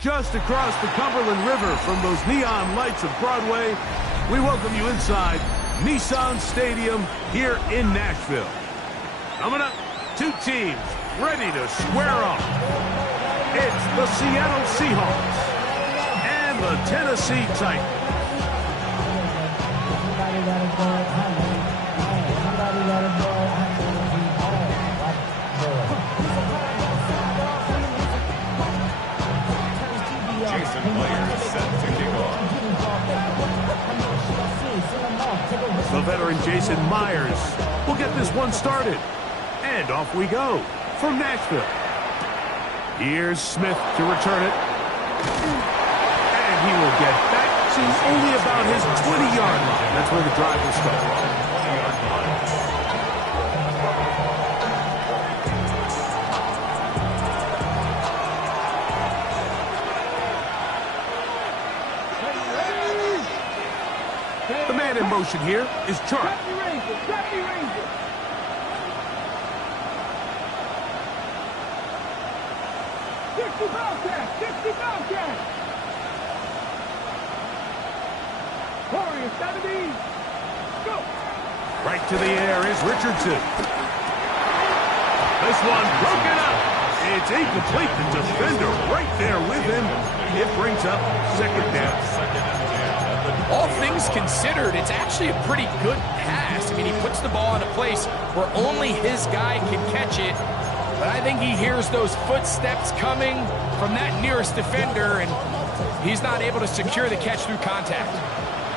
Just across the Cumberland River from those neon lights of Broadway, we welcome you inside Nissan Stadium here in Nashville. Coming up, two teams ready to square off. It's the Seattle Seahawks and the Tennessee Titans. Jason Myers set to kick off. The veteran Jason Myers will get this one started. And off we go from Nashville. Here's Smith to return it. And he will get back to only about his 20-yard line. That's where the drive will start. The man in motion here is Chark. 60 Bobcat! 60 Bobcat! Warrior 70! Go! Right to the air is Richardson. This one broken up. It's incomplete. The defender right there with him. It brings up second down. All things considered, it's actually a pretty good pass. I mean, he puts the ball in a place where only his guy can catch it. But I think he hears those footsteps coming from that nearest defender, and he's not able to secure the catch through contact.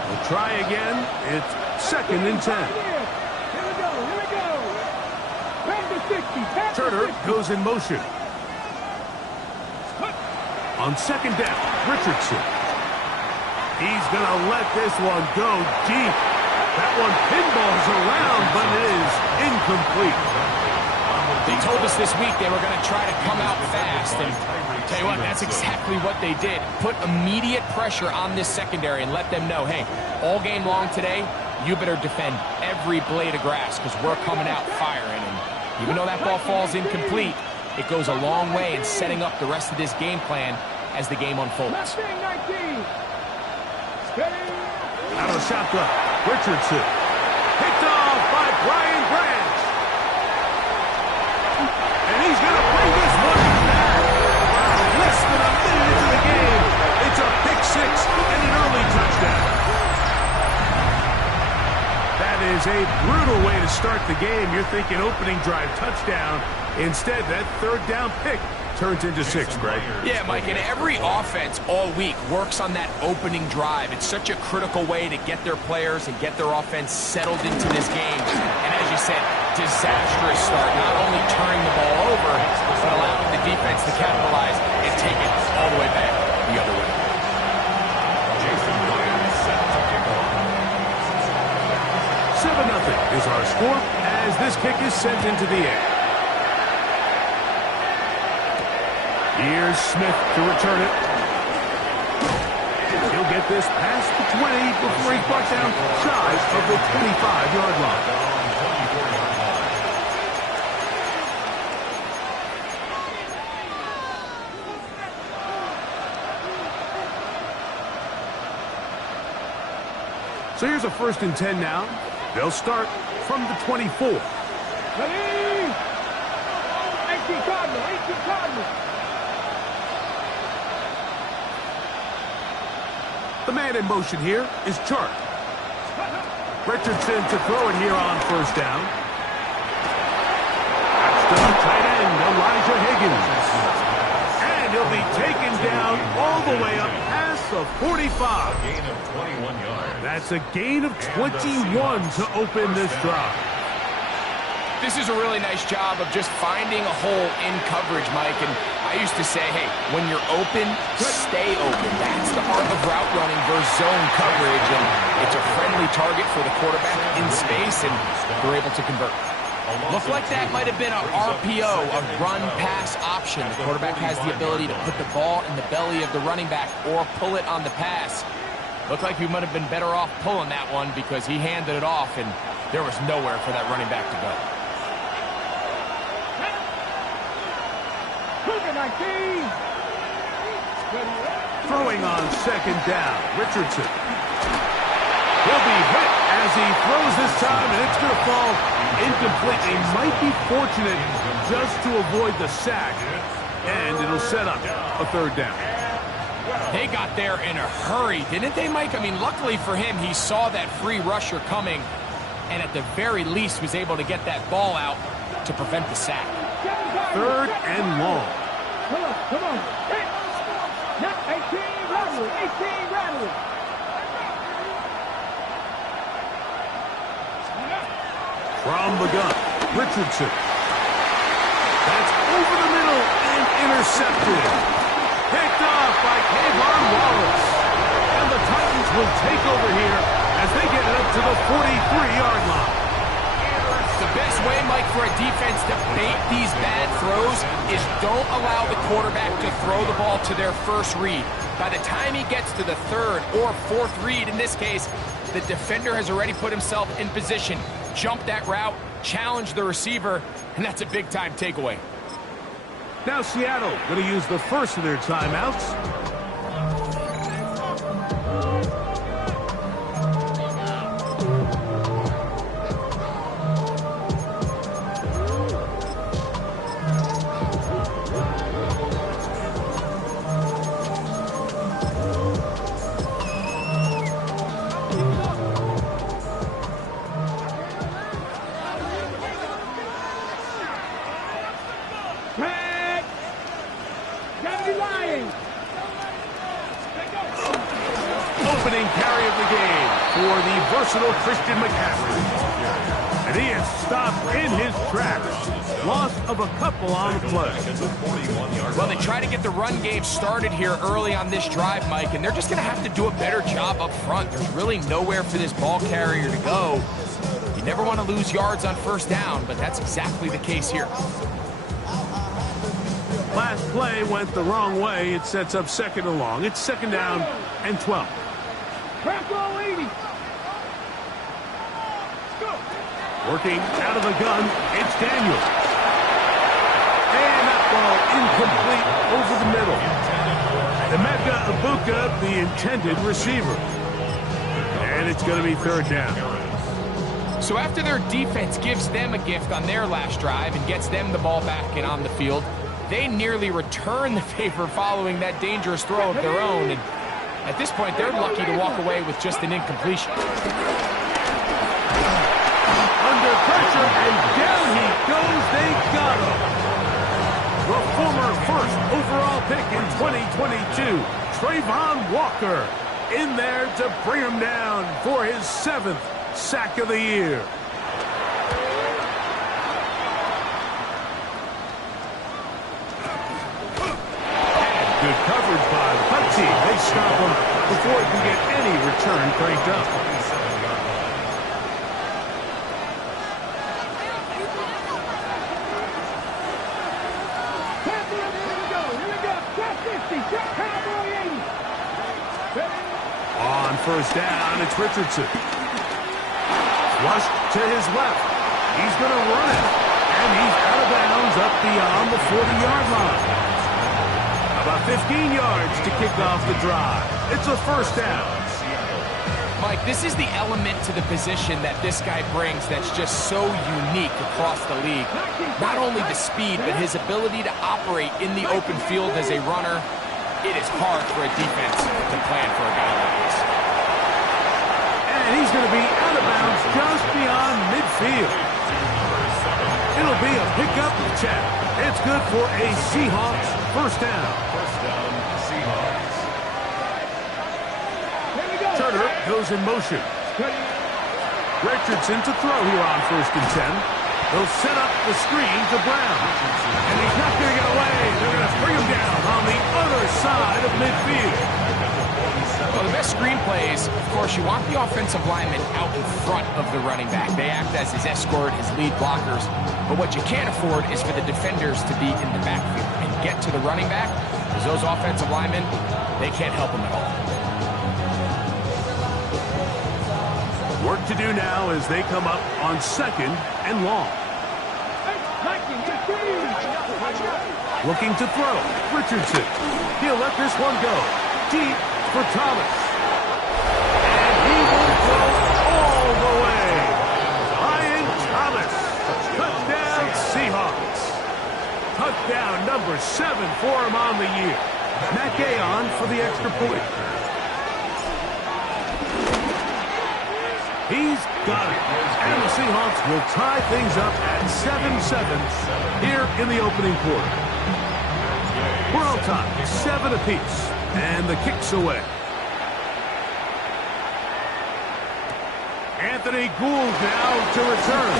We'll try again. It's second and 10. Here we go, here we go! Back to 60, back to Turner 60. goes in motion. On second down, Richardson. He's going to let this one go deep. That one pinballs around, but it is incomplete. They told us this week they were going to try to come out fast, and tell you what, that's exactly what they did. Put immediate pressure on this secondary and let them know, hey, all game long today, you better defend every blade of grass because we're coming out firing. And even though that ball falls incomplete, it goes a long way in setting up the rest of this game plan as the game unfolds. Mustang 19. Steady. Out of the shotgun, Richardson. Picked off by Brian Branch. And he's going to bring this one back. Less than a minute into the game. It's a pick six and an early touchdown. That is a brutal way to start the game. You're thinking opening drive touchdown. Instead, that third down pick turns into six, Greg. Yeah, Mike, and every offense all week works on that opening drive. It's such a critical way to get their players and get their offense settled into this game. And as you said, disastrous start, not only turning the ball over, but allowing the defense to capitalize and take it all the way back the other way. Jason Myers set to kick off. 7-0 is our score as this kick is sent into the air. Here's Smith to return it. He'll get this past the 20 before he's brought down shy of the 25-yard line. So here's a 1st and 10 now. They'll start from the 24. Ready? 18 Cardinal, 18 Cardinal. The man in motion here is Chark. Richardson to throw it here on 1st down. That's to the tight end, Elijah Higgins. And he'll be taken down all the way up past the 45. Gain of 21 yards. That's a gain of 21 to open this drive. This is a really nice job of just finding a hole in coverage, Mike. And I used to say, hey, when you're open, stay open. That's the art of route running versus zone coverage. And it's a friendly target for the quarterback in space, and they're able to convert. Looked like that might have been an RPO, a run-pass option. The quarterback has the ability to put the ball in the belly of the running back or pull it on the pass. Looked like he might have been better off pulling that one because he handed it off, and there was nowhere for that running back to go. Cougar 19. Throwing on second down, Richardson. He'll be hit as he throws this time, and it's going to fall incomplete. He might be fortunate just to avoid the sack, and it'll set up a third down. They got there in a hurry, didn't they, Mike? I mean, luckily for him, he saw that free rusher coming, and at the very least was able to get that ball out to prevent the sack. Third and long. Come on, come on. Hey. Not 18, rattle it. 18, rattle it. From the gun, Richardson. That's over the middle and intercepted. Picked off by Kayvon Wallace. And the Titans will take over here as they get it up to the 43-yard line. The best way, Mike, for a defense to bait these bad throws is don't allow the quarterback to throw the ball to their first read. By the time he gets to the third or fourth read, in this case, the defender has already put himself in position, jump that route, challenge the receiver, and that's a big-time takeaway. Now Seattle going to use the first of their timeouts. Opening carry of the game for the versatile Christian McCaffrey. And he is stopped in his tracks. Loss of a couple on the play. Well, they try to get the run game started here early on this drive, Mike, and they're just going to have to do a better job up front. There's really nowhere for this ball carrier to go. You never want to lose yards on first down, but that's exactly the case here. Last play went the wrong way. It sets up second and long. It's second down and 12. Crackle 80. Working out of the gun, it's Daniel. And that ball incomplete over the middle. Emeka Egbuka, the intended receiver. And it's going to be third down. So after their defense gives them a gift on their last drive and gets them the ball back and on the field, they nearly return the favor following that dangerous throw of their own. And at this point, they're lucky to walk away with just an incompletion. Under pressure, and down he goes. They got him. The former first overall pick in 2022, Travon Walker, in there to bring him down for his 7th sack of the year. Good coverage by the punt team. They stop him before he can get any return cranked up. On first down, it's Richardson. Flushed to his left. He's going to run it. And he's out of bounds up beyond the 40-yard line. About 15 yards to kick off the drive. It's a first down. Mike, this is the element to the position that this guy brings that's just so unique across the league. Not only the speed, but his ability to operate in the open field as a runner. It is hard for a defense to plan for a guy like this. And he's going to be out of bounds just beyond midfield. It'll be a pickup check. It's good for a Seahawks first down. Turner goes in motion. Richardson to throw here on first and 10. They'll set up the screen to Brown. And he's not going to get away. They're going to bring him down on the other side of midfield. Well, the best screen plays, of course, you want the offensive lineman out in front of the running back. They act as his escort, his lead blockers. But what you can't afford is for the defenders to be in the backfield and get to the running back, because those offensive linemen, they can't help him at all. Work to do now as they come up on second and long. Looking to throw. Richardson. He'll let this one go. Deep for Thomas. And he will go all the way. Ryan Thomas. Touchdown Seahawks. Touchdown number 7 for him on the year. Matt Gay on for the extra point. He's got it. And the Seahawks will tie things up at 7-7 here in the opening quarter. We're all tied, 7 apiece. And the kick's away. Anthony Gould now to return.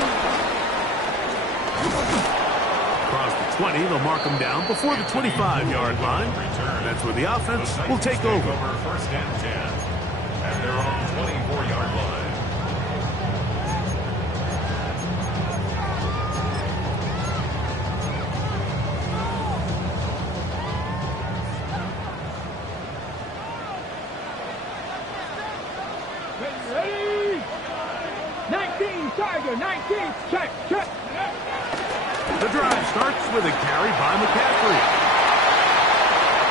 Across the 20, they'll mark him down before the 25-yard line. That's where the offense will take over. First and 10. And they're on the 24-yard line. Ready? 19, Tiger, 19, check. The drive starts with a carry by McCaffrey.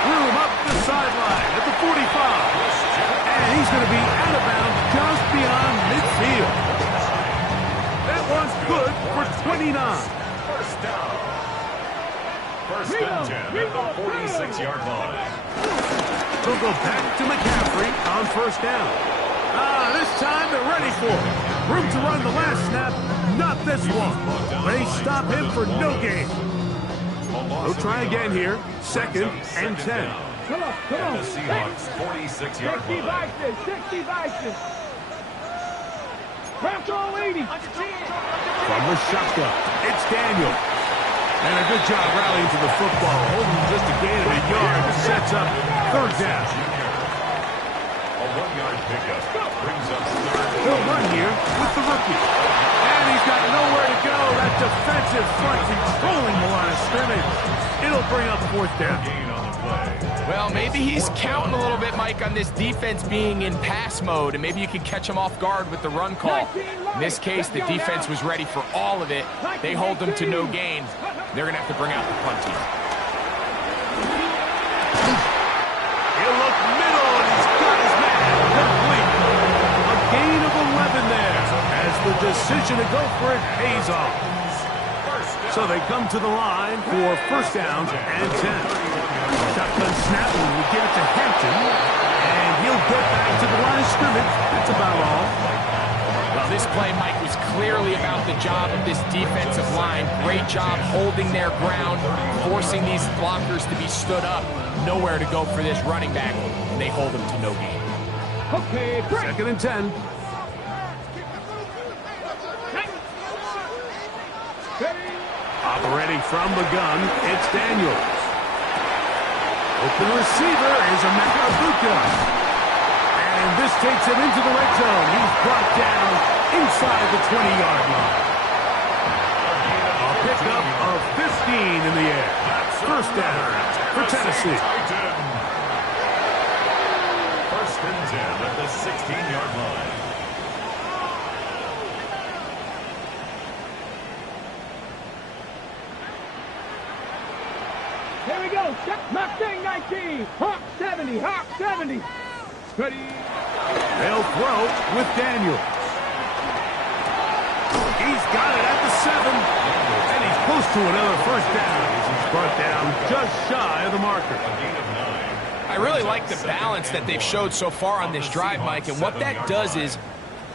Room up the sideline at the 45. And he's going to be out of bounds just beyond midfield. That one's good for 29. First down. First and 10 at the 46-yard line. They'll go back to McCaffrey on first down. This time they're ready for it. Room to run the last snap, not this one. They stop him for no gain. They'll try again here, 2nd and 10. Come on. And the Seahawks 46-yard 60 line. Vikings, 60 Vikings. Crouch all 80. From the shotgun, it's Daniel. And a good job rallying to the football, holding just a gain of a yard that sets up 3rd down. A 1-yard pickup brings up 3rd. He'll run here with the rookie. And he's got nowhere to go. That defensive front controlling the line of scrimmage. It'll bring up 4th down. Gain on the play. Well, maybe he's counting a little bit, Mike, on this defense being in pass mode, and maybe you can catch him off guard with the run call. In this case, the defense was ready for all of it. They hold them to no gain. They're going to have to bring out the punt team. He'll look middle, and he's got his man complete. A gain of 11 there as the decision to go for it pays off. So they come to the line for first down and 10. Shotgun snap, and we give it to Hampton. And he'll get back to the line of scrimmage. That's about all. Well, this play, Mike, was clearly about the job of this defensive line. Great job holding their ground, forcing these blockers to be stood up. Nowhere to go for this running back, and they hold him to no gain. Okay, break. 2nd and 10. Operating from the gun, it's Daniels. Open receiver is a Makabuka. And this takes him into the red zone. He's brought down inside the 20-yard line. A pickup of 15 in the air. First down for Tennessee. First and 10 at the 16-yard line. Here we go. Mustang 19. Hawk 70. Hawk 70. Ready. They'll throw with Daniels. He's got it at the 7. And he's close to another first down. He's brought down just shy of the marker. I really like the balance that they've showed so far on this drive, Mike, and what that does is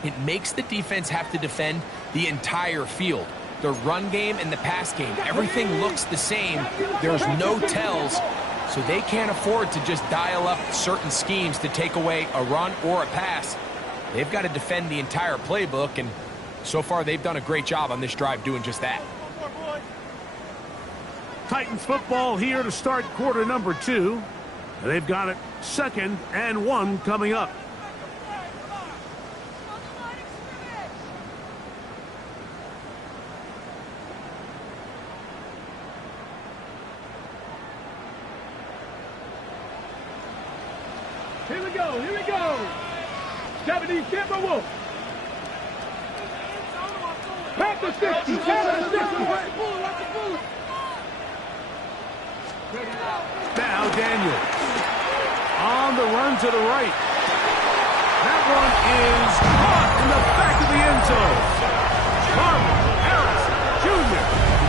it makes the defense have to defend the entire field. The run game and the pass game, everything looks the same. There's no tells, so they can't afford to just dial up certain schemes to take away a run or a pass. They've got to defend the entire playbook, and so far they've done a great job on this drive doing just that. Titans football here to start quarter number 2. They've got it 2nd and 1 coming up. Here we go. 70 Timberwolf. Back to 60. Back to 60. Now Daniels on the run to the right. That one is caught in the back of the end zone. Marvin Harris Jr.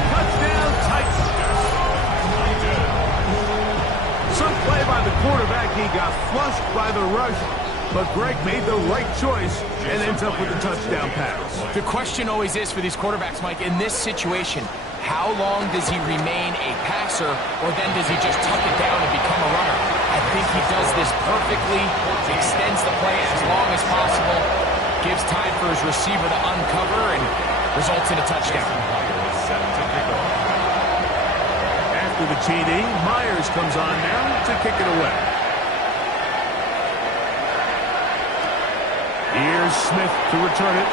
Touchdown Titans. Some play by the quarterback. He got flushed by the rush, but Greg made the right choice and ends up with a touchdown pass. The question always is for these quarterbacks, Mike, in this situation, how long does he remain a passer, or then does he just tuck it down and become a runner? I think he does this perfectly, extends the play as long as possible, gives time for his receiver to uncover, and results in a touchdown. After the TD, Myers comes on now to kick it away. Here's Smith to return it.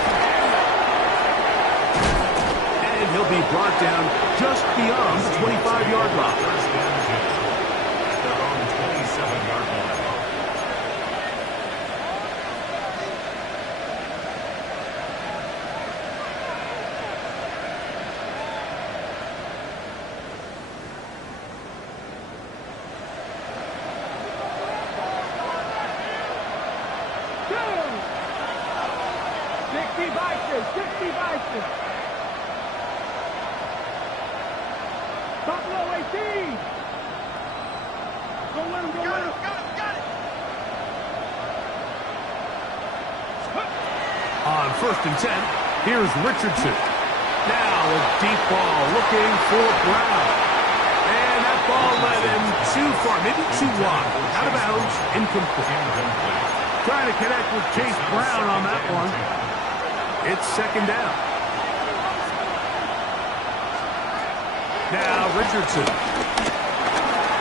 And he'll be brought down just beyond the 25-yard line. At their own 27-yard line. Buffalo 18. Go win him, go win him. Got it. On 1st and 10, here's Richardson. Now a deep ball looking for Brown. And that ball led him too far, maybe too wide. Out of bounds, incomplete. Trying to connect with Chase Brown on that one. It's 2nd down. Now Richardson.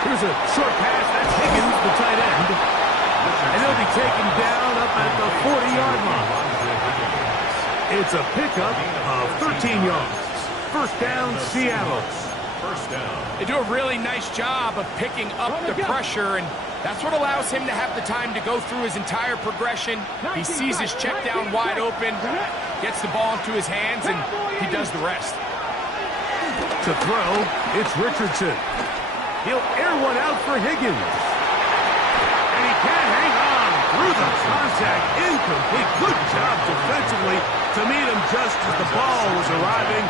Here's a short pass. That's Higgins, the tight end. And he'll be taken down up at the 40-yard line. It's a pickup of 13 yards. 1st down, Seattle. First down. They do a really nice job of picking up the pressure, and that's what allows him to have the time to go through his entire progression. He sees his check down wide open, gets the ball into his hands, and he does the rest. To throw, it's Richardson. He'll air one out for Higgins. And he can't hang on through the contact. Incomplete. Good job defensively to meet him just as the ball was arriving.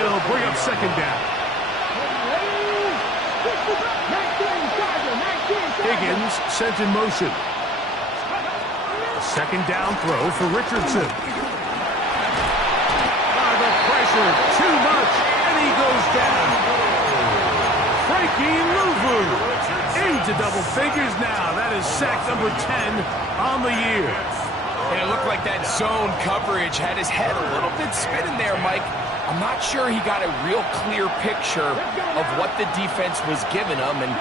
It'll bring up 2nd down. Higgins sent in motion. A 2nd down throw for Richardson. The pressure, too much, and he goes down. Frankie Louvu into double figures now. That is sack number 10 on the year. And it looked like that zone coverage had his head a little bit spinning there, Mike. I'm not sure he got a real clear picture of what the defense was giving him, and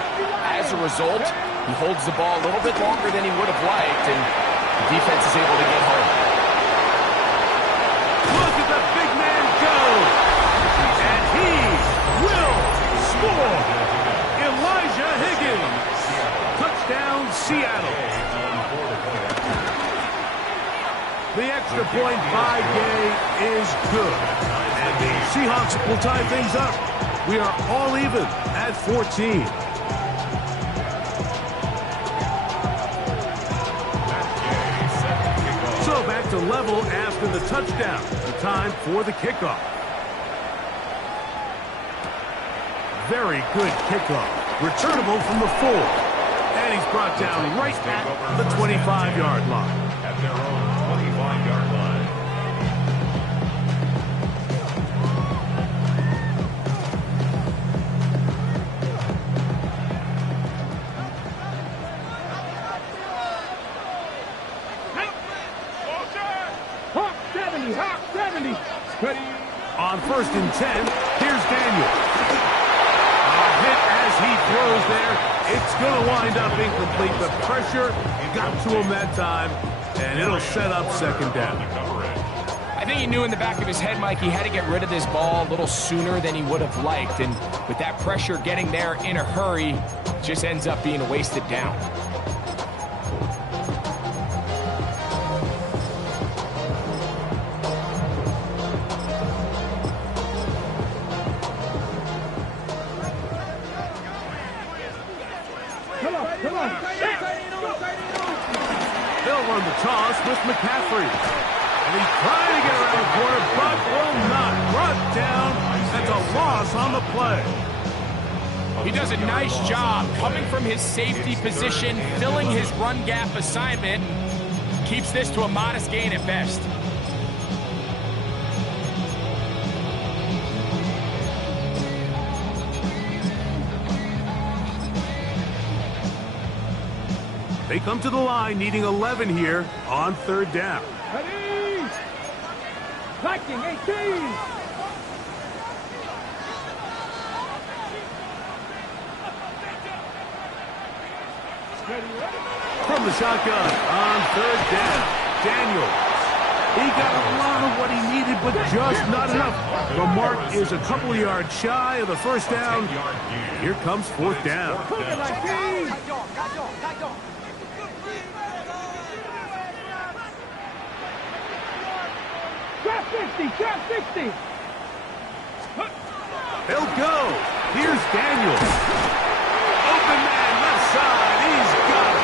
as a result, he holds the ball a little bit longer than he would have liked, and the defense is able to get home. Look at the big man go! And he will score! Elijah Higgins! Touchdown, Seattle! The extra point by Gay is good. And the Seahawks will tie things up. We are all even at 14. So back to level after the touchdown. The time for the kickoff. Very good kickoff. Returnable from the 4. And he's brought down right at the 25-yard line. At their own 25-yard line. Hawk 70. Ready. On 1st and 10, here's Daniel. A hit as he throws there. It's going to wind up incomplete. The pressure got to him that time, and it'll set up 2nd down. I think he knew in the back of his head, Mike, he had to get rid of this ball a little sooner than he would have liked, and with that pressure getting there in a hurry, it just ends up being a wasted down. toss with McCaffrey. And he's trying to get around the corner, but will not. Brought down. That's a loss on the play. He does a nice job coming from his safety position, filling his run gap assignment. Keeps this to a modest gain at best. They come to the line needing 11 here on third down. Ready! Viking 18! From the shotgun on third down, Daniels. He got a lot of what he needed, but just not enough. The mark is a couple of yards shy of the first down. Here comes fourth down. Trap 60, trap 60! They'll go. Here's Daniels. Open man, left side. He's got it.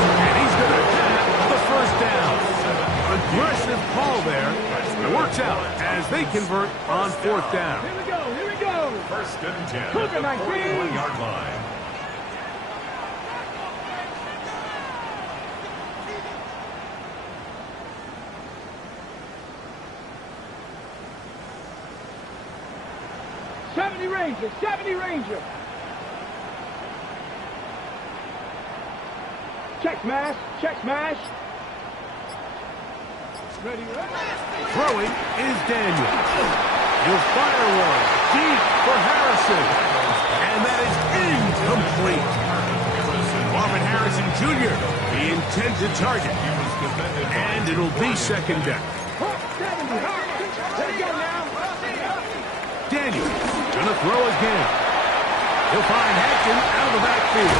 And he's going to have the first down. Aggressive call there. It works out as they convert on fourth down. Here we go, here we go! First and 10 Cougar at the 19. 41-yard line. Ranger, 70 Ranger. Check smash, check smash. Ready, ready. Throwing is Daniels. He'll fire one deep for Harrison. And that is incomplete. Marvin Harrison Jr., the intended target. And it'll be second down. 70, let's go now. Daniels gonna throw again. He'll find Hampton out of the backfield.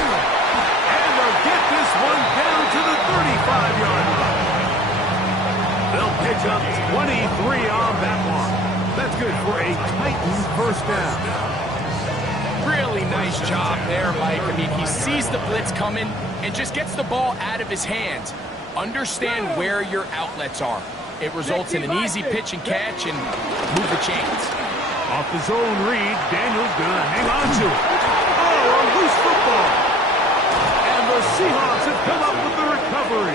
And they'll get this one down to the 35-yard line. They'll pick up 23 on that one. That's good for a Titans first down. Really nice job there, Mike. I mean, he sees the blitz coming and just gets the ball out of his hands. Understand where your outlets are. It results in an easy pitch and catch and move the chains. Off the zone read, Daniels gonna hang on to it. Oh, a loose football. And the Seahawks have come up with the recovery.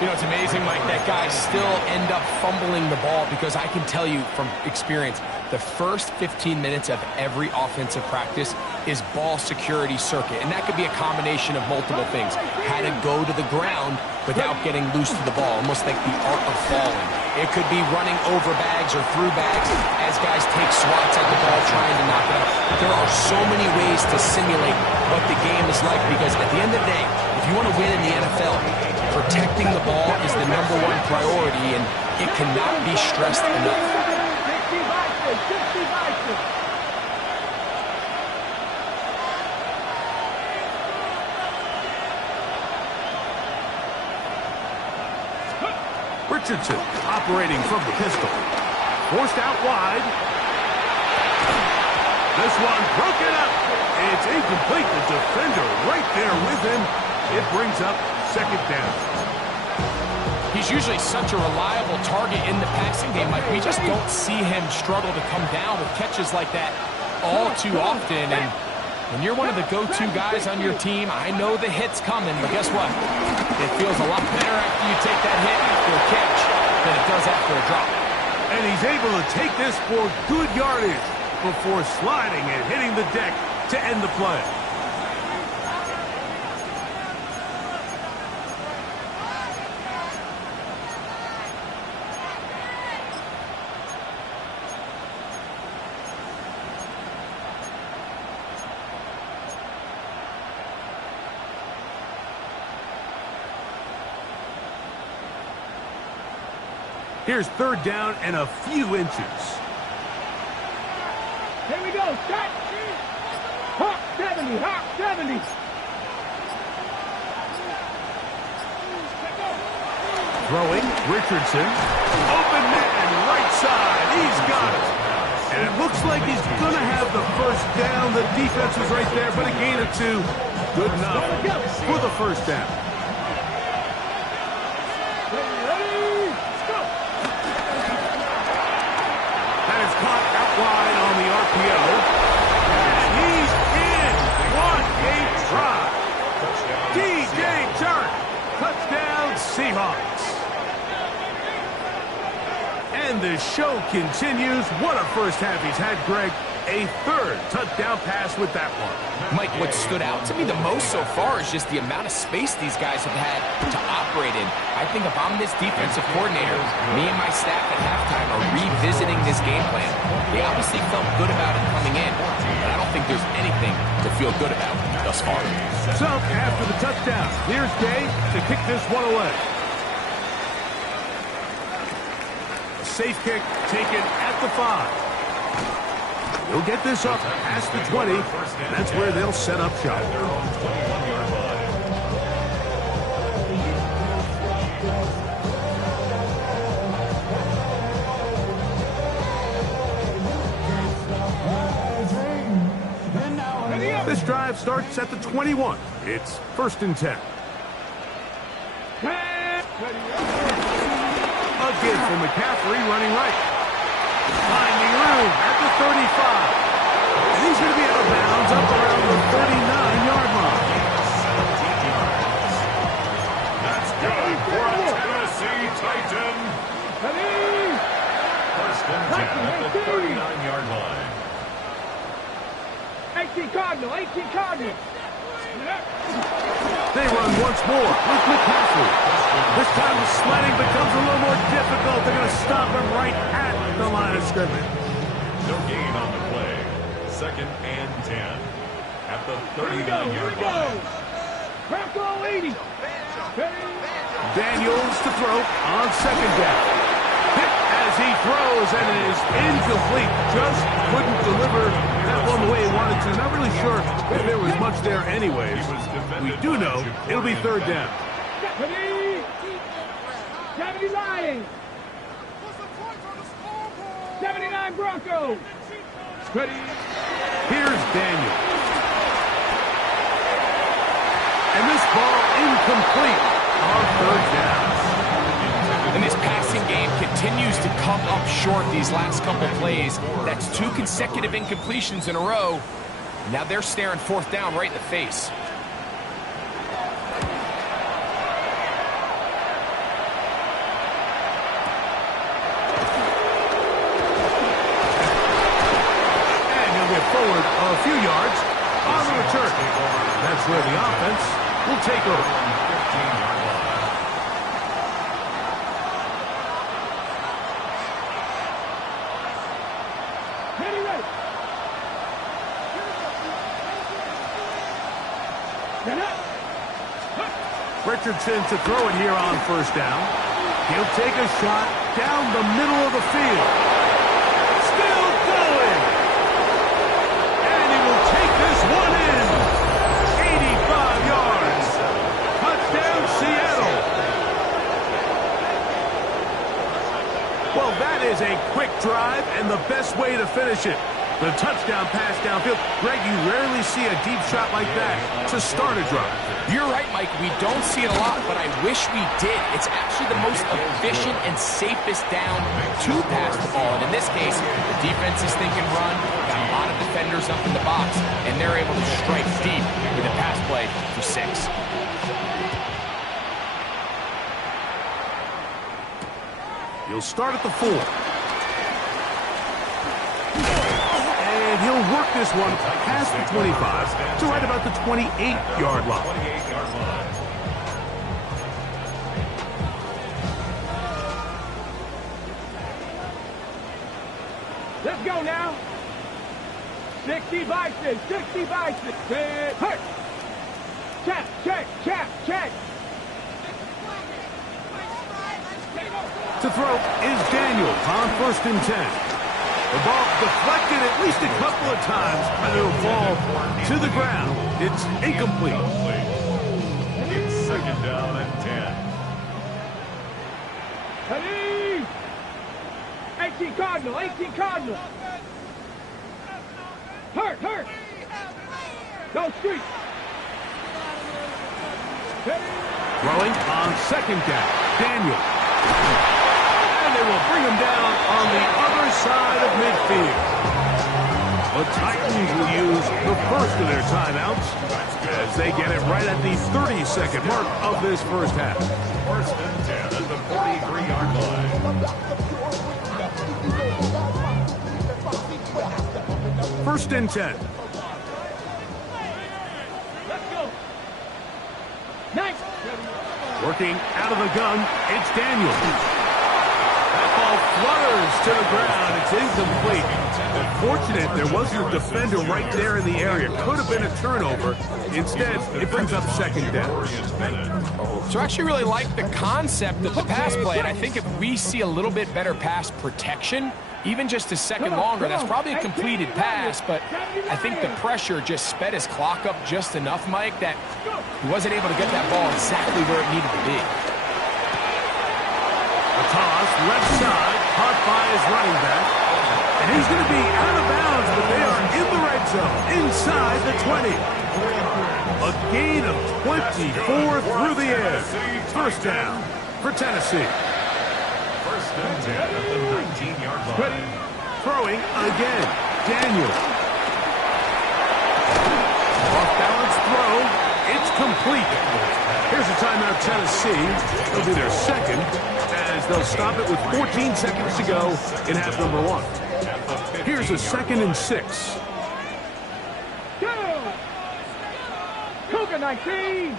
You know, it's amazing, Mike, that guys still end up fumbling the ball because I can tell you from experience, the first 15 minutes of every offensive practice is ball security circuit. And that could be a combination of multiple things. How to go to the ground without getting loose to the ball, almost like the art of falling. It could be running over bags or through bags as guys take swats at the ball trying to knock it out. There are so many ways to simulate what the game is like because at the end of the day, if you want to win in the NFL, protecting the ball is the #1 priority, and it cannot be stressed enough. 60 Vikings. Richardson operating from the pistol. Forced out wide. This one broken up. It's incomplete. The defender right there with him. It brings up second down. He's usually such a reliable target in the passing game. Like, we just don't see him struggle to come down with catches like that all too often. And when you're one of the go-to guys on your team, I know the hit's coming, but guess what? It feels a lot better after you take that hit after a catch than it does after a drop. And he's able to take this for good yardage before sliding and hitting the deck to end the play. Here's third down and a few inches. Here we go. Shot. Hawk 70. Hawk 70. Throwing, Richardson. Open man, right side. He's got it. And it looks like he's going to have the first down. The defense was right there, but a gain of 2. Good enough for the first down. And the show continues. What a first half he's had, Greg. A third touchdown pass with that one. Mike, what stood out to me the most so far is just the amount of space these guys have had to operate in. I think if I'm this defensive coordinator, me and my staff at halftime are revisiting this game plan. They obviously felt good about it coming in, but I don't think there's anything to feel good about thus far. So, after the touchdown, here's Day to kick this one away. A safe kick taken at the 5. He'll get this up past the 20. That's where they'll set up shop. This drive starts at the 21. It's 1st and 10. Again for McCaffrey running right. Finding room at the 35. And he's going to be out of bounds up around the 39-yard line. That's good for a Tennessee Titan. 1st and 10 at the 39-yard line. 18 Cardinal, 18 Cardinal. They run once more with McCaffrey. This time the sledding becomes a little more difficult. They're going to stop him right at the line of scrimmage. No gain on the play. 2nd and 10 at the 39-yard line. Bronco 80. Daniels to throw on 2nd down. Hit as he throws, and it is incomplete. Just couldn't deliver that one the way he wanted to. Not really sure if there was much there anyways. We do know it'll be 3rd down. 70 Lions. 79 Broncos. Ready. Here's Daniel. And this ball incomplete on 3rd down. And this passing game continues to come up short these last couple plays. That's 2 consecutive incompletions in a row. Now they're staring 4th down right in the face. Forward a few yards on the return. That's where the offense will take over. 15-yard line. Ready, ready. Richardson to throw it here on 1st down. He'll take a shot down the middle of the field. Still going. This one in. 85 yards. Touchdown, Seattle. Well, that is a quick drive and the best way to finish it. The touchdown pass downfield. Greg, you rarely see a deep shot like that to start a drive. You're right, Mike. We don't see it a lot, but I wish we did. It's actually the most efficient and safest down to pass the ball. And in this case, the defense is thinking run, got a lot of defenders up in the box, and they're able to strike deep with a pass play for 6. He'll start at the 4. And he'll work this one past the 25 to right about the 28-yard line. 28-yard line. Let's go now. 60 Bison, 60 Bison. Hurt. Check, check, check, check. To throw is Daniels on 1st and 10. The ball deflected at least a couple of times, and it'll fall to the ground. It's incomplete. It's 2nd down and 10. Ready. 18 Cardinal, 18 Cardinal. Hurt, hurt. Go street. Throwing on 2nd down. Daniels. And they will bring him down on the other side of midfield. The Titans will use the first of their timeouts as they get it right at the 30-second mark of this first half. 1st and 10 at the 43-yard line. first and 10. Let's go. Nice. Working out of the gun, it's Daniel. That ball flutters to the ground. It's incomplete. Fortunate there wasn't a defender right there in the area. Could have been a turnover. Instead, it brings up second down. So I actually really like the concept of the pass play, and I think if we see a little bit better pass protection, even just a second longer, that's probably a completed pass, but I think the pressure just sped his clock up just enough, Mike, that he wasn't able to get that ball exactly where it needed to be. A toss, left side, caught by his running back. And he's going to be out of bounds, but they are in the red zone, inside the 20. A gain of 24 through the air. First down for Tennessee. First and 10 at the 19-yard line. Throwing again, Daniel. Off-balance throw, it's complete. Here's a timeout, Tennessee. It'll be their second, as they'll stop it with 14 seconds to go in half number one. Here's a 2nd and 6. Go. Cougar 19.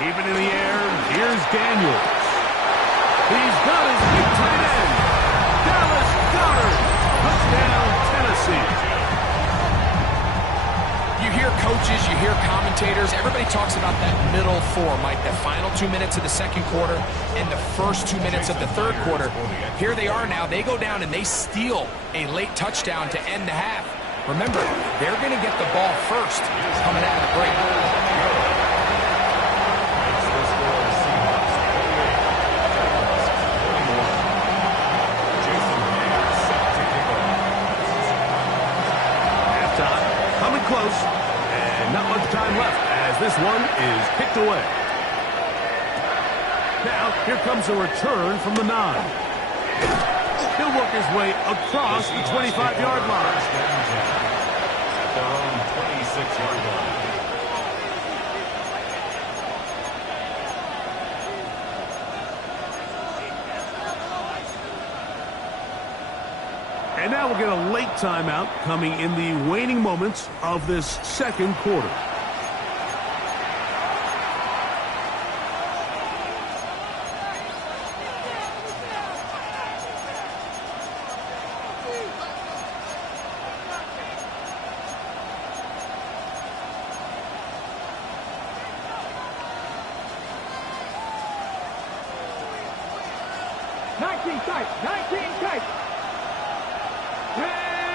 Even in the air, here's Daniels. He's got his big tight end, Dallas Goedert. Touchdown, Tennessee. You hear coaches, you hear commentators, everybody talks about that middle four, Mike, the final 2 minutes of the second quarter and the first 2 minutes of the third quarter. Here they are now. They go down and they steal a late touchdown to end the half. Remember, they're going to get the ball first coming out of the break. Halftime, coming close, and not much time left as this one is kicked away. Now, here comes a return from the 9. He'll work his way across the 25-yard line. At their own 26-yard line. And now we'll get a late timeout coming in the waning moments of this second quarter.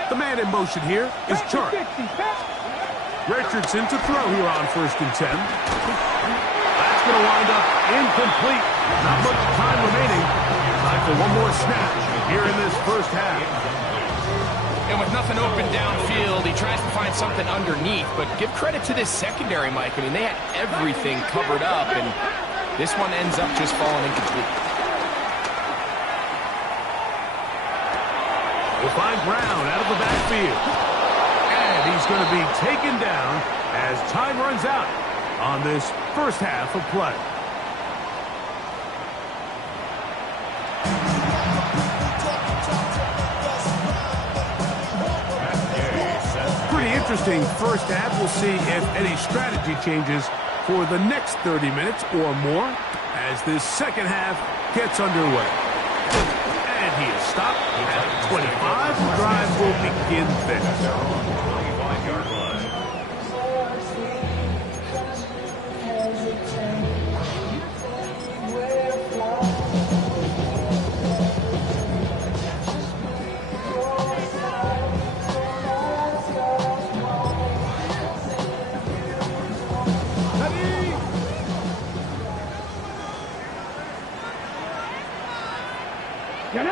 The man in motion here is Chark. Richardson to throw here on 1st and 10. That's going to wind up incomplete. Not much time remaining. Time for one more snap here in this first half. And with nothing open downfield, he tries to find something underneath. But give credit to this secondary, Mike. I mean, they had everything covered up, and this one ends up just falling incomplete. We'll find Brown out of the backfield. And he's going to be taken down as time runs out on this first half of play. Pretty interesting first half. We'll see if any strategy changes for the next 30 minutes or more as this second half gets underway. And he is stopped at 25. The drive will begin then. 25-yard line. Get it!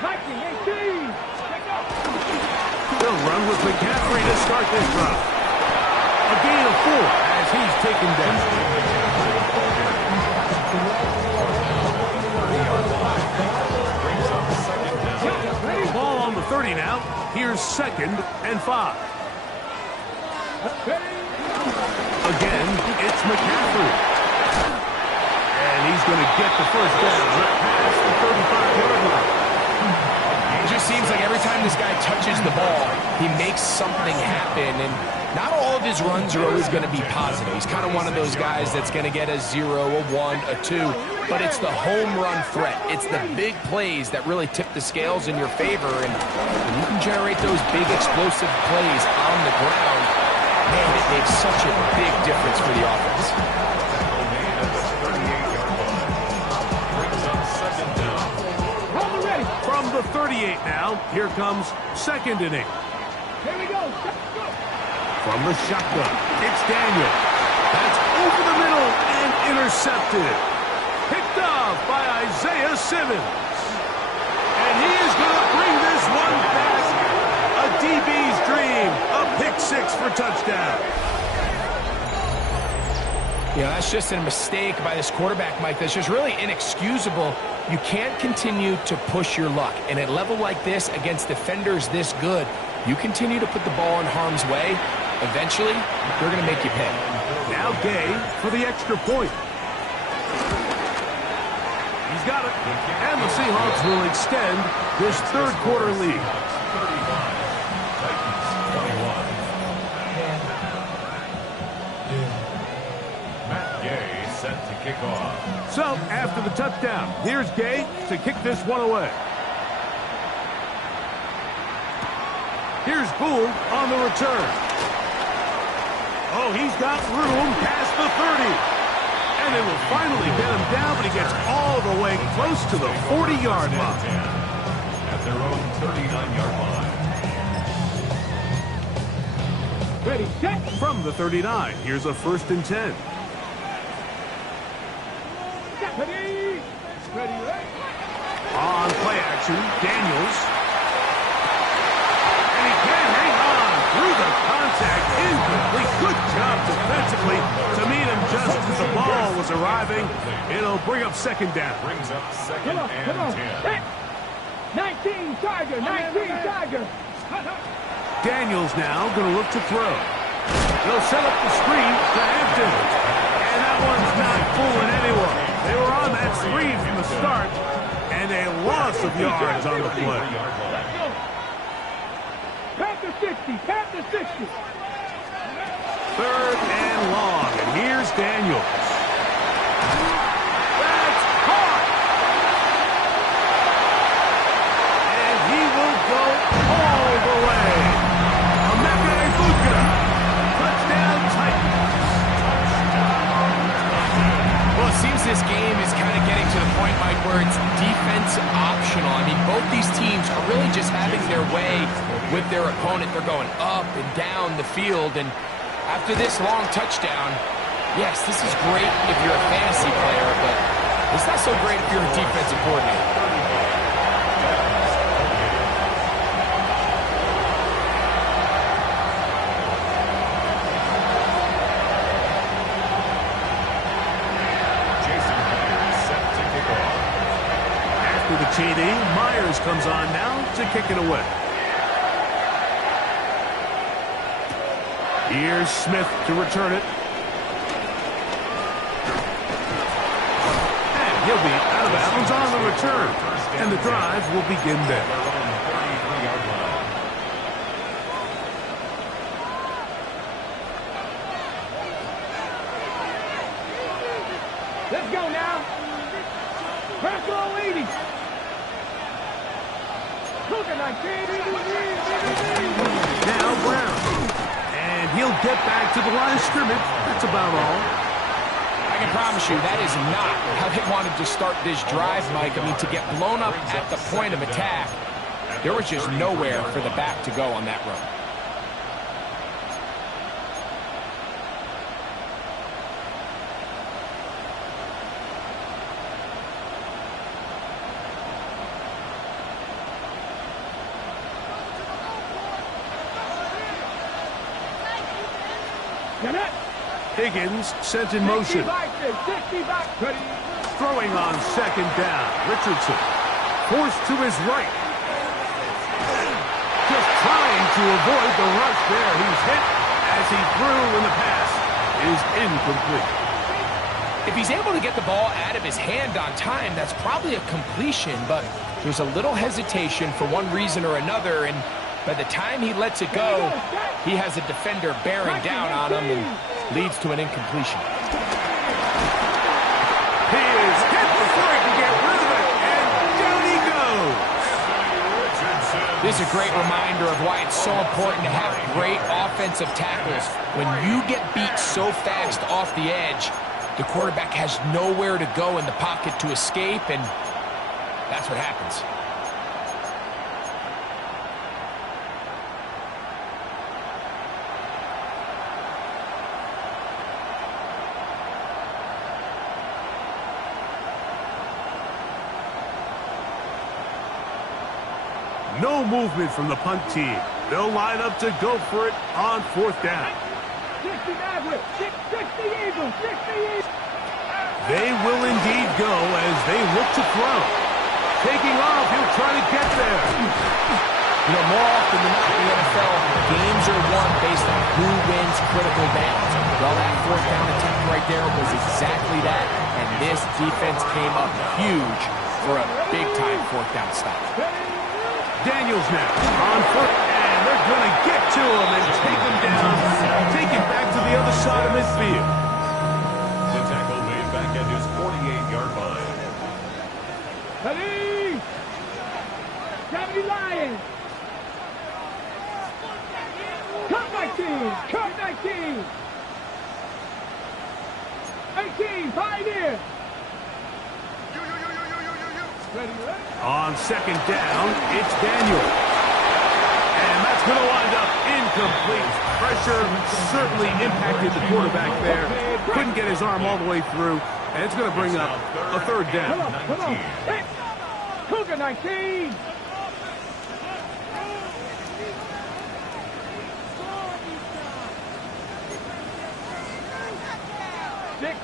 19-18! They'll run with McCaffrey to start this drive. A gain of 4 as he's taken down. Ball on the 30 now. Here's 2nd and 5. Again, it's McCaffrey. And he's going to get the first down past the 35-yard line. It just seems like every time this guy touches the ball, he makes something happen, and not all of his runs are always going to be positive. He's kind of one of those guys that's going to get a 0, a 1, a 2, but it's the home run threat. It's the big plays that really tip the scales in your favor, and when you can generate those big explosive plays on the ground, man, it makes such a big difference for the offense. From the 38 now, here comes second inning. Here we go. From the shotgun, it's Daniel. That's over the middle and intercepted. Picked off by Isaiah Simmons. And he is going to bring this one back. A DB's dream. A pick-6 for touchdown. Yeah, that's just a mistake by this quarterback, Mike. That's just really inexcusable. You can't continue to push your luck. And at a level like this, against defenders this good, you continue to put the ball in harm's way, eventually, they're going to make you pay. Now Gay for the extra point. He's got it. And the Seahawks will extend this third quarter lead. So, after the touchdown, here's Gay to kick this one away. Here's Gould on the return. Oh, he's got room past the 30. And they will finally get him down, but he gets all the way close to the 40-yard line. At their own 39-yard line. Ready, set. From the 39, here's a 1st and 10. Ready. Ready, ready. On play action, Daniels. And he can't hang on through the contact. Incomplete. Good job defensively to meet him just as the ball was arriving. It'll bring up second down. Brings up second Come on. and 10. Set. 19, Tiger. 19, Tiger. Daniels now going to look to throw. He'll set up the screen to Hampton. And that one's not fooling anyone. They were on that screen from the start, and a loss of yards on the play. Panther 60, Panther 60. 3rd and long, and here's Daniels. That's caught! And he will go all the way. Emeka Egbuka. Touchdown Titans. Well, it seems this game is kind of getting to the point, Mike, where it's defense optional. I mean, both these teams are really just having their way with their opponent. They're going up and down the field, and after this long touchdown, yes, this is great if you're a fantasy player, but it's not so great if you're a defensive coordinator. After the TD, Myers comes on now to kick it away. Here's Smith to return it. And he'll be out of bounds on the return. And the drive will begin there. Let's go now. Bronco 80. Look at that. Now Brown. And he'll get back to the line of scrimmage. That's about all. I can promise you that is not how they wanted to start this drive, Mike. I mean, to get blown up at the point of attack, there was just nowhere for the back to go on that run. Higgins sent in motion. 60 back. Ready. Throwing on second down. Richardson forced to his right. Just trying to avoid the rush there. He's hit as he threw, and the pass is incomplete. If he's able to get the ball out of his hand on time, that's probably a completion, but There's a little hesitation for one reason or another, and by the time he lets it go, he has a defender bearing down on him and leads to an incompletion. He is hit before he can get rid of it, and down he goes. This is a great reminder of why it's so important to have great offensive tackles. When you get beat so fast off the edge, the quarterback has nowhere to go in the pocket to escape, and that's what happens. No movement from the punt team. They'll line up to go for it on 4th down. 60 Maverick, 60 Eagles, 60 Eagles. They will indeed go as they look to throw. Taking off, he'll try to get there. You know, more often than not in the NFL, games are won based on who wins critical downs. Well, that 4th down attempt right there was exactly that, and this defense came up huge for a big-time 4th down stop. Daniels now on foot, and they're going to get to him and take him down, take it back to the other side of midfield. The tackle made back at his 48-yard line. Ready? Deputy Lions. Cut 19, cut 19. 18, Pioneer. Ready, ready. On 2nd down, it's Daniel. And that's going to wind up incomplete. Pressure certainly impacted the quarterback there. Couldn't get his arm all the way through. And it's going to bring up a 3rd down. Come on. Hey. Cougar 19.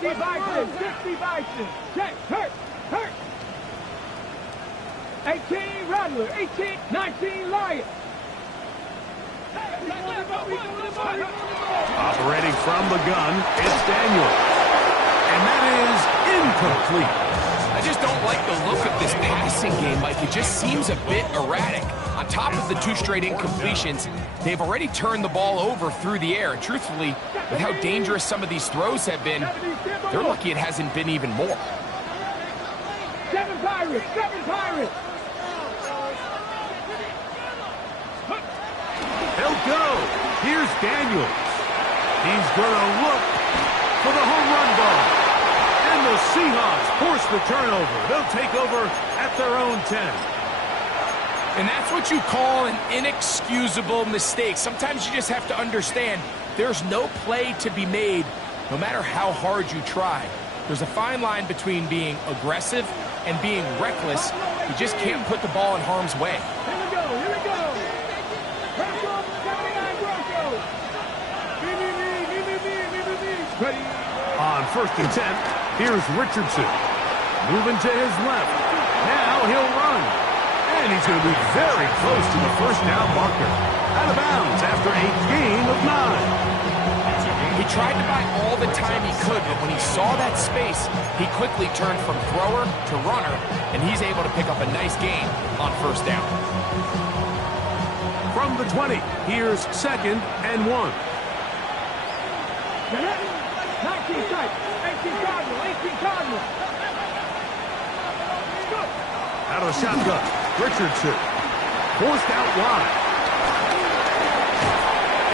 Bison, 60 Bison. Check, hurt. 18 Rattler, 18, 19 Lion. Operating from the gun, it's Daniel. And that is incomplete. I just don't like the look of this passing game, Mike. It just seems a bit erratic. On top of the 2 straight incompletions, they've already turned the ball over through the air. And truthfully, with how dangerous some of these throws have been, they're lucky it hasn't been even more. 7 Pirates, 7 Pirates. He'll go. Here's Daniels. He's going to look for the home run ball. And the Seahawks force the turnover. They'll take over at their own 10. And that's what you call an inexcusable mistake. Sometimes you just have to understand there's no play to be made, no matter how hard you try. There's a fine line between being aggressive and being reckless. You just can't put the ball in harm's way. Here we go. Broncos, 79 Broncos. Ready. On 1st and 10, here's Richardson. Moving to his left. Now he'll run. And he's going to be very close to the 1st down marker. Out of bounds after a gain of 9. He tried to buy all the time he could, but when he saw that space, he quickly turned from thrower to runner, and he's able to pick up a nice gain on 1st down. From the 20, here's 2nd and 1. 19 strike, 18 Cardinal, 18 Cardinal. Out of the shotgun, Richardson. Forced out wide.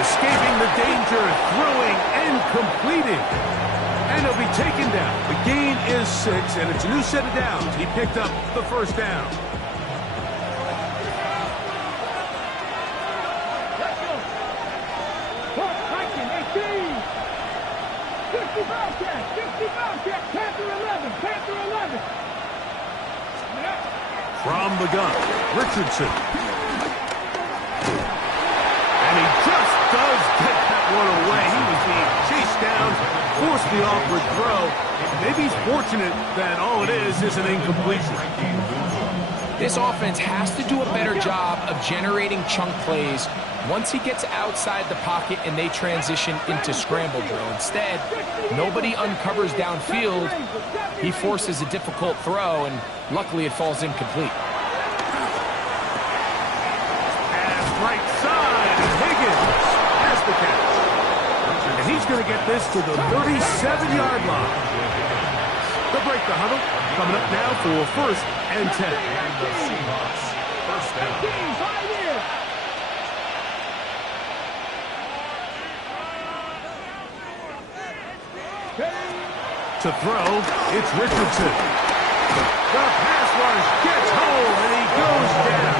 Escaping the danger, throwing and completing. And he'll be taken down. The gain is 6, and it's a new set of downs. He picked up the 1st down. From the gun, Richardson. And he just does get that one away. He was being chased down, forced the awkward throw. Maybe he's fortunate that all it is an incompletion. This offense has to do a better job of generating chunk plays once he gets outside the pocket and they transition into scramble drill. Instead, nobody uncovers downfield. He forces a difficult throw, and luckily it falls incomplete. Right side, and Higgins has the catch. And he's going to get this to the 37-yard line. They'll break the huddle. Coming up now for 1st and 10. And the Seahawks, first down. To throw, it's Richardson. The pass rush gets home, and he goes down.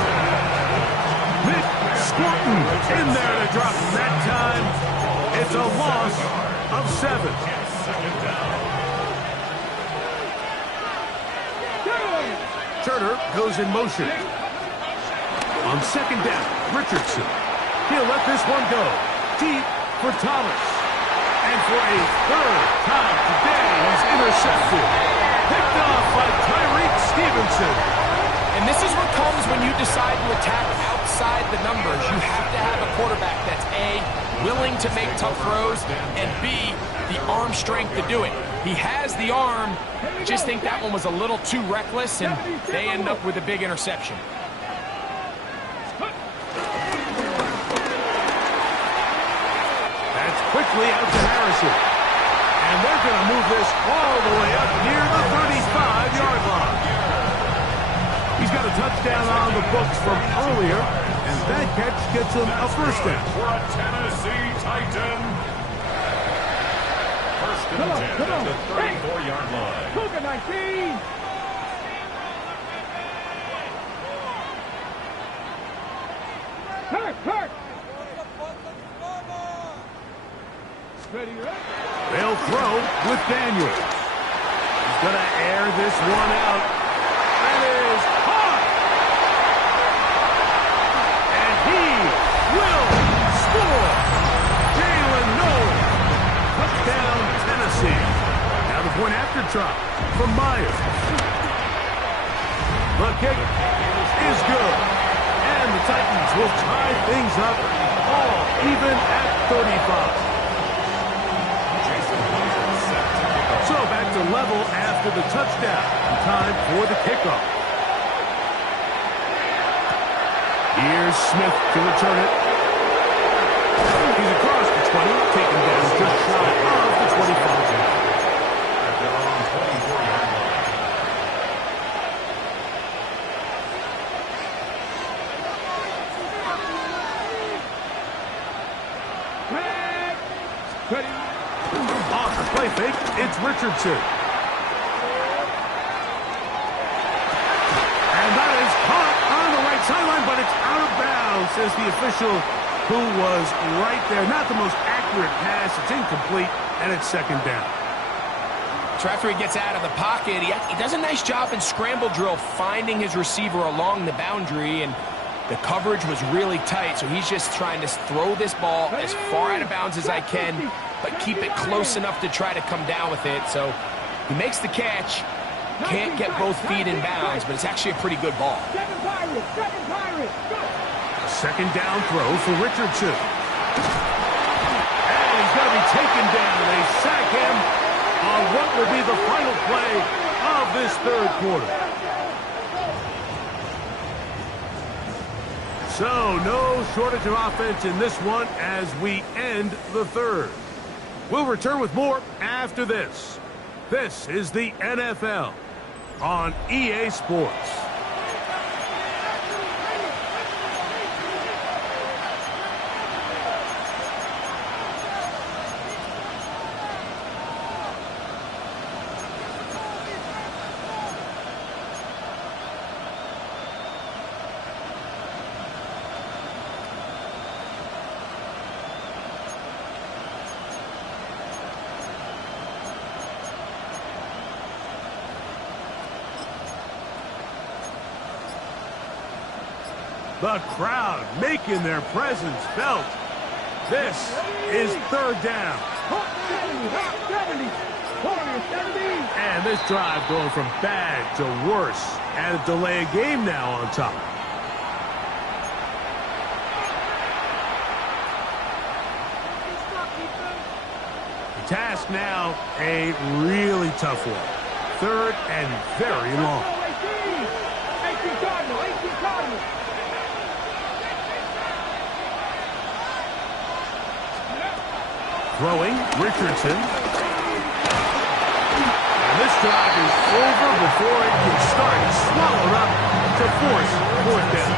Nick Squirtin in there to drop him that time. It's a loss of 7. Second down. Turner goes in motion. On 2nd down, Richardson. He'll let this one go. Deep for Thomas. And for a 3rd time today, he's intercepted. Picked off by Tyreek Stevenson. And this is what comes when you decide to attack outside the numbers. You have to have a quarterback that's A, willing to make tough throws, and B, the arm strength to do it. He has the arm. I just think that one was a little too reckless, and they end up with a big interception. That's quickly out to Harrison. And they're going to move this all the way up near the 35-yard line. He's got a touchdown on the books from earlier, and that catch gets him a 1st down. For a Tennessee Titan. 1st and 10 at the 34-yard line. Cougar 19. Hurt. Ready, right? They'll throw with Daniels. He's going to air this one out. That is caught. And he will score. Jalen Noel. Touchdown, Tennessee. Now the point after try from Myers. The kick is good. And the Titans will tie things up all even at 35. So back to level after the touchdown. Time for the kickoff. Here's Smith to return it. He's across the 20, taken down just shy of the 25. At their own 24-yard line. Ready. Off the play fake, it's Richardson. And that is caught on the right sideline, but it's out of bounds, says the official who was right there. Not the most accurate pass. It's incomplete, and it's 2nd down. So after he gets out of the pocket, he does a nice job in scramble drill finding his receiver along the boundary, and the coverage was really tight, so he's just trying to throw this ball as far out of bounds as I can, but keep it close enough to try to come down with it. So he makes the catch, can't get both feet in bounds, but it's actually a pretty good ball. 7 Pirates. Go. A 2nd down throw for Richardson. And he's going to be taken down. They sack him on what will be the final play of this 3rd quarter. So, no shortage of offense in this one as we end the 3rd. We'll return with more after this. This is the NFL on EA Sports. The crowd making their presence felt. This is 3rd down. 70. And this drive going from bad to worse. And a delay of game now on top. The task now, a really tough one. 3rd and very long. 18 Cardinal. Throwing, Richardson. And this drive is over before it can start. Swallowed up to force fourth down.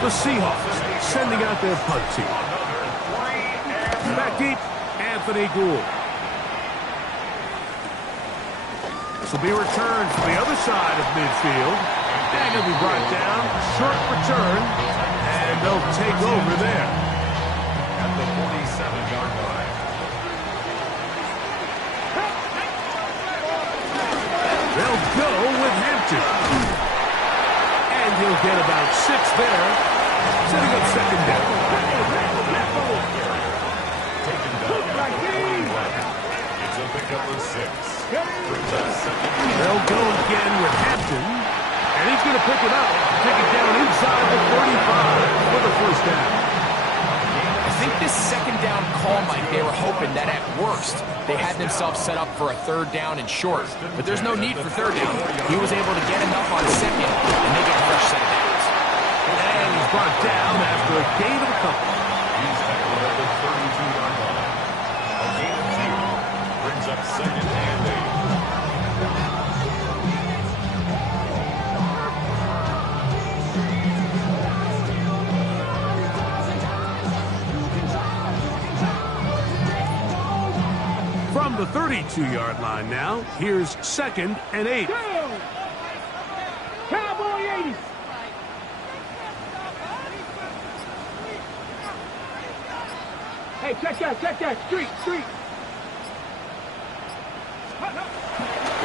The Seahawks sending out their punt team. Back deep, Anthony Gould. This will be returned from the other side of midfield. And he'll be brought down. Short return. And they'll take over there. At the 47-yard line. They'll go with Hampton. And he'll get about 6 there. Setting up second down. Taken down at the 41. It's a pickup of 6. They'll go again with Hampton. And he's going to pick it up. Take it down inside the 35 for the first down. I think this second down call, Mike, they were hoping that at worst they had themselves set up for a third down and short. But there's no need for third down. He was able to get enough on second, and they get a fresh set of downs. And he's brought down after a gain of a couple. He's tackled at the 32-yard line. A gain of 2 brings up second and 8. From the 32-yard line now, here's second and 8. Cowboy 80. Hey, check that. Street.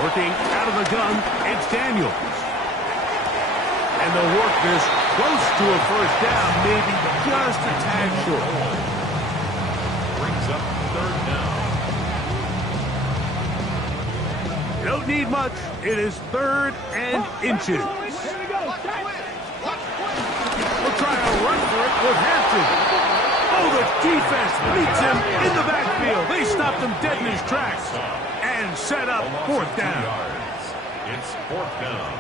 Working out of the gun, it's Daniels. And they'll work this close to a first down, maybe just a tad short. Brings up third down. Don't need much. It is third and inches. Here we go. We'll try to run for it with Hampton. Oh, the defense meets him in the backfield. They stopped him dead in his tracks and set up fourth down. It's fourth down.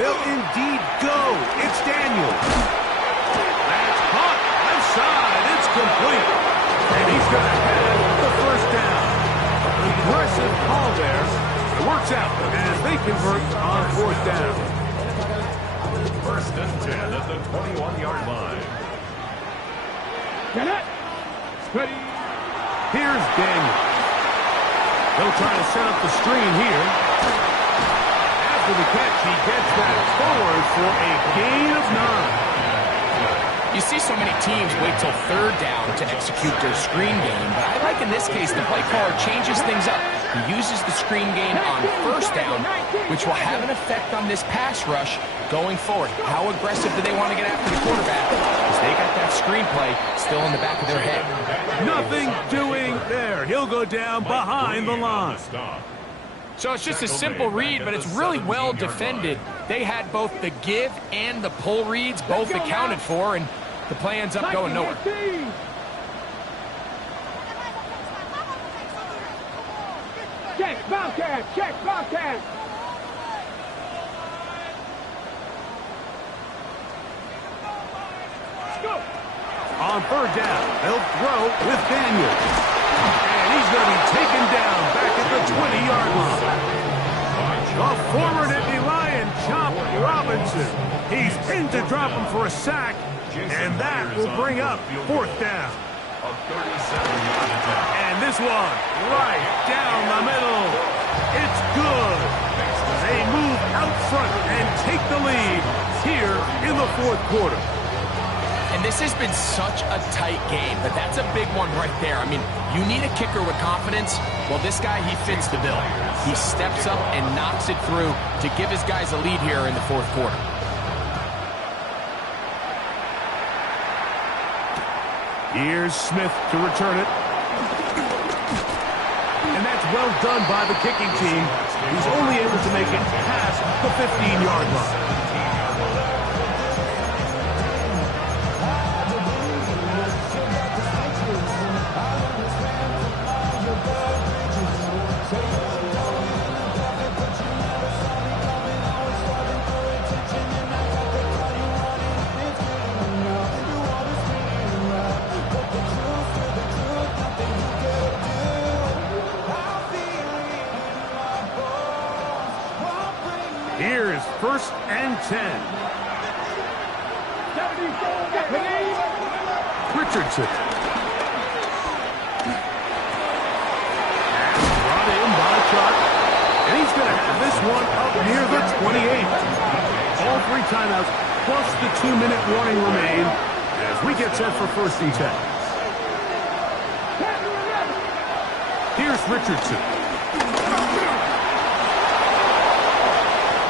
They'll indeed go. It's Daniels. That's caught. Left side. It's complete. And he's going to have the first down. Aggressive call there. It works out as they convert on fourth down. First and 10 at the 21-yard line. Get it. Ready. Here's Daniels. They'll try to set up the screen here. After the catch, he gets that forward for a gain of 9. You see so many teams wait till third down to execute their screen game, but I like in this case the play caller changes things up. He uses the screen game on first down, which will have an effect on this pass rush going forward. How aggressive do they want to get after the quarterback? Because they got that screen play still in the back of their head. Nothing doing there. He'll go down behind the line. So it's just a simple read, but it's really well defended. They had both the give and the pull reads both accounted for, and the play ends up going nowhere. Check, Bobcat. Go. On third down, they'll throw with Daniels. And he's going to be taken down back at the 20-yard line. The former Nittany Lion, Chop Robinson. He's in to drop him for a sack, and that will bring up fourth down. A 37-yard attempt. And this one right down the middle. It's good. They move out front and take the lead here in the fourth quarter. And this has been such a tight game, but that's a big one right there. I mean, you need a kicker with confidence. Well, this guy, he fits the bill. He steps up and knocks it through to give his guys a lead here in the fourth quarter. Here's Smith to return it. And that's well done by the kicking team. He's only able to make it past the 15-yard line. First and 10. Richardson. Brought in by Chuck. And he's going to have this one up near the 28. All 3 timeouts plus the 2-minute warning remain as we get set for first and 10. Here's Richardson.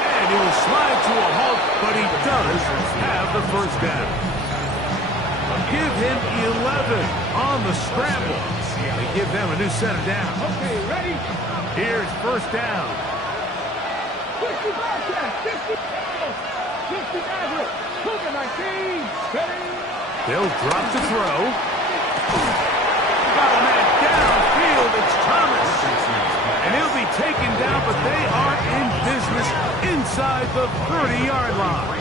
And he will slide to a halt, but he does have the first down. Give him 11 on the scramble. They give them a new set of downs. Okay, ready? Here's first down. 50 Bobcats, 50 Maverick, Cougar 19, ready? They'll drop to throw. Got a man downfield. It's Thomas. And he'll be taken down, but they are in business inside the 30-yard line.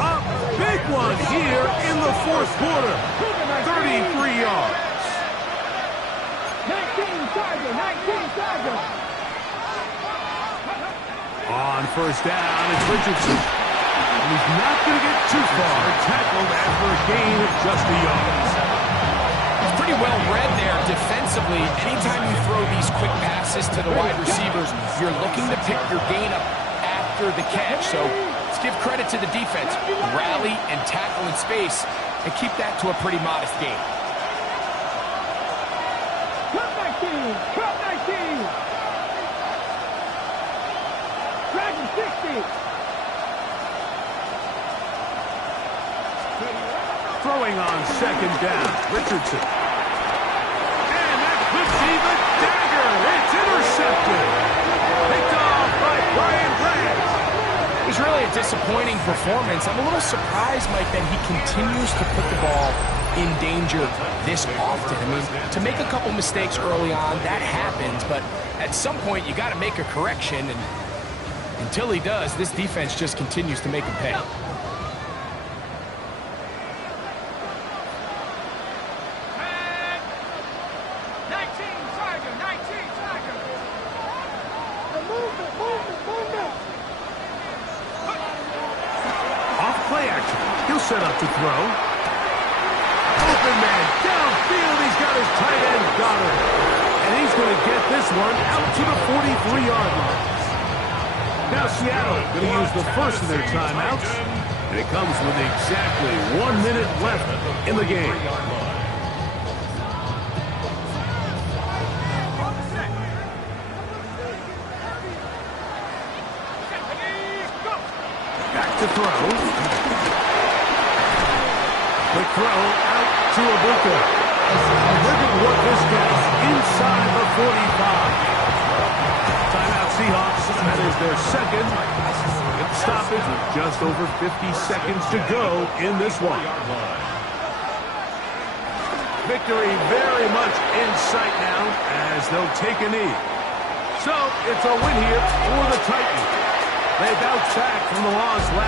A big one here in the fourth quarter. 33 yards. 19 Tiger. On first down, it's Richardson. And he's not going to get too far. Tackled after a gain of just a yard. It's pretty well read there defensively. Anytime you throw these quick passes to the wide receivers, you're looking to pick your gain up after the catch. So let's give credit to the defense. Rally and tackle in space and keep that to a pretty modest gain. 12-19. Dragon 60. Throwing on second down, Richardson. And that could be the dagger. It's intercepted. Picked off by Brian Branch. It was really a disappointing performance. I'm a little surprised, Mike, that he continues to put the ball in danger this often. I mean, to make a couple mistakes early on, that happens, but at some point you got to make a correction, and until he does, this defense just continues to make him pay. Off play action. He'll set up to throw. Open man downfield. He's got his tight end Goddard. And he's going to get this one out to the 43-yard line. Now Seattle going to use the first of their timeouts. And it comes with exactly 1 minute left in the game. Back to throw. The throw out to Abuka. Look at what this gets inside the 45. Timeout Seahawks. That is their second. It stoppage with just over 50 seconds to go in this one. Victory very much in sight now as they'll take a knee. So it's a win here for the Titans. They bounced back from the loss last